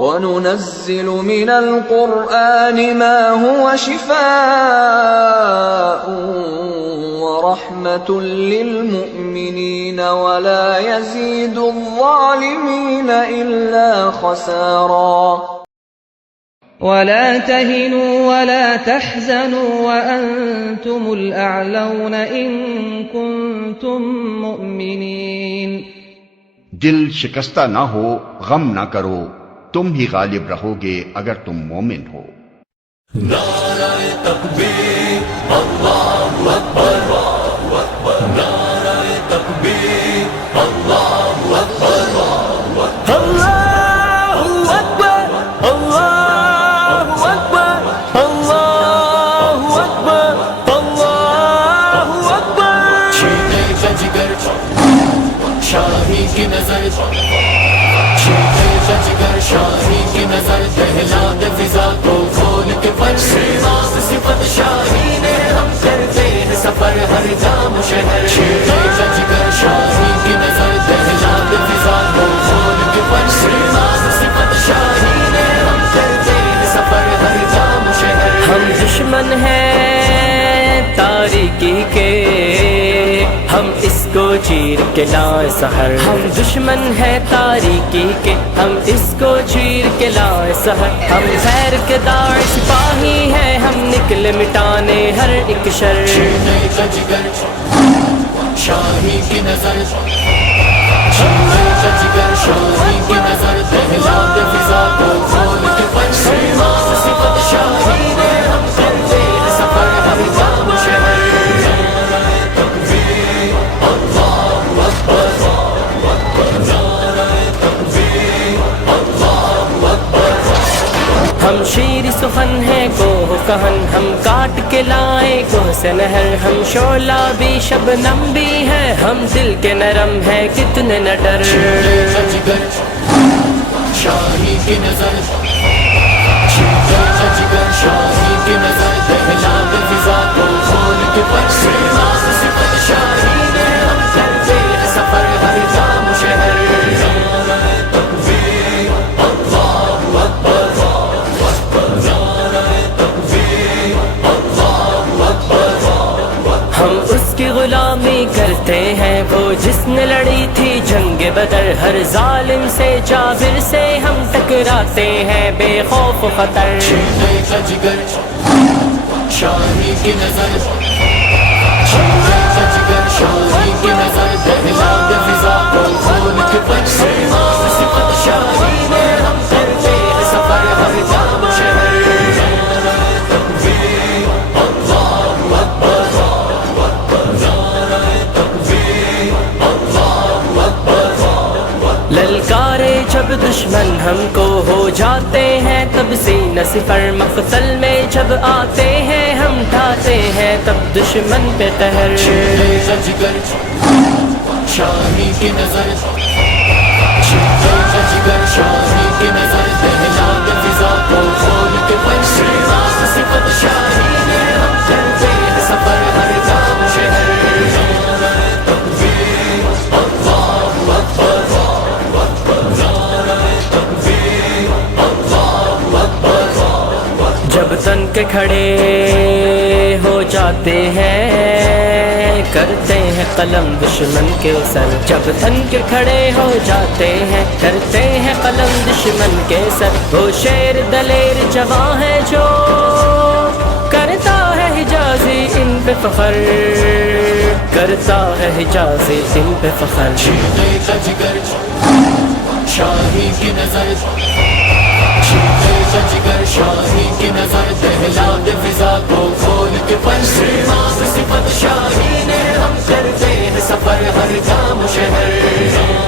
وَنُنَزِّلُ مِنَ الْقُرْآنِ مَا هُوَ شِفَاءٌ وَرَحْمَةٌ لِّلْمُؤْمِنِينَ وَلَا يَزِيدُ الظَّالِمِينَ إِلَّا خَسَارًا ولا تهنوا ولا تحزنوا وأنتم الأعلون إن كنتم مؤمنين۔ دل شکستہ نہ ہو، غم نہ کرو، تم ہی غالب رہو گے اگر تم مومن ہو۔ نعرہ تکبیر اللہ اکبر، نعرہ تکبیر اللہ اکبر، اللہ اکبر، اللہ اکبر، اللہ اکبر، اللہ اکبر۔ چھینے کا جگر شاہی کی نظر، چھینے کا جگر شاہی کی نظر، دہلا دے فضا کو کھول کے پر سیماس صفت شاہی نے ہم کرتے ہیں سفر ہر جام شہر۔ چھینے کا جگر شاہی کی نظر، دہلا دے فضا کو کھول کے پر سیماس صفت شاہی نے ہم کرتے ہیں سفر ہر جام شہر۔ ہم دشمن ہیں تاریکی کے، ہم اس کو چیر کے لائیں سحر۔ ہم دشمن ہیں تاریکی کے، ہم اس کو چیر کے لائیں سحر۔ ہم خیر کے داعی سپاہی ہیں، ہم نکلے مٹانے ہر ایک شر۔ چھینے کا جگر شاہی کی نظر، چھینے کا جگر شاہی کی نظر، دہلا دے فضا کو کھول کے پر سیماس صفت شاہی نے ہم کرتے ہیں سفر ہر جام شہر۔ ہم شیر سخن ہیں کوہ کہن، ہم کاٹ کے لائیں کوہ سے نہر۔ ہم شعلہ بھی شبنم بھی ہیں، ہم دل کے نرم ہیں کتنے نہ ڈر۔ چھینے کا جگر شاہی کی نظر، چھینے کا جگر شاہی کی نظر، دہلا دے فضا کو کھول کے پر سیماس صفت شاہی نے ہم کرتے ہیں سفر ہر جام شہر۔ ہم اس کی غلامی کرتے ہیں، وہ جس نے لڑی تھی جنگ بدر۔ ہر ظالم سے جابر سے ہم ٹکراتے ہیں بے خوف و خطر۔ چھینے کا جگر شاہی کی نظر، چھینے کا جگر شاہی کی نظر، دہلا دے فضا کو کھول کے پر سیماس صفت شاہی نے ہم کرتے ہیں سفر ہر جام شہر۔ للکارے جب دشمن ہم کو ہو جاتے ہیں، تب سینہ سپر مقتل میں جب آتے ہیں، ہم ڈھاتے ہیں تب دشمن پہ قہر۔ چھینے کا جگر شاہی کی نظر، چھینے کا جگر شاہی کی نظر، دہلا دے فضا کو کھول کے پر سیماس صفت شاہی نے ہم کرتے ہیں سفر ہر جام شہر۔ جب تن کے کھڑے ہو جاتے ہیں، کرتے ہیں قلم دشمن کے سر۔ جب تن کے کھڑے ہو جاتے ہیں، کرتے ہیں قلم دشمن کے سر۔ وہ شیر دلیر جواں ہے جو کرتا ہے حجازی ان پہ فخر، کرتا ہے حجازی ان پہ فخر۔ چھینے کا جگر شاہی کی نظر، چھینے کا جگر شاہی کی نظر، دہلا دے فضا کو کھول کے پر سیماس صفت شاہی نے ہم کرتے ہیں سفر ہر جام شہر۔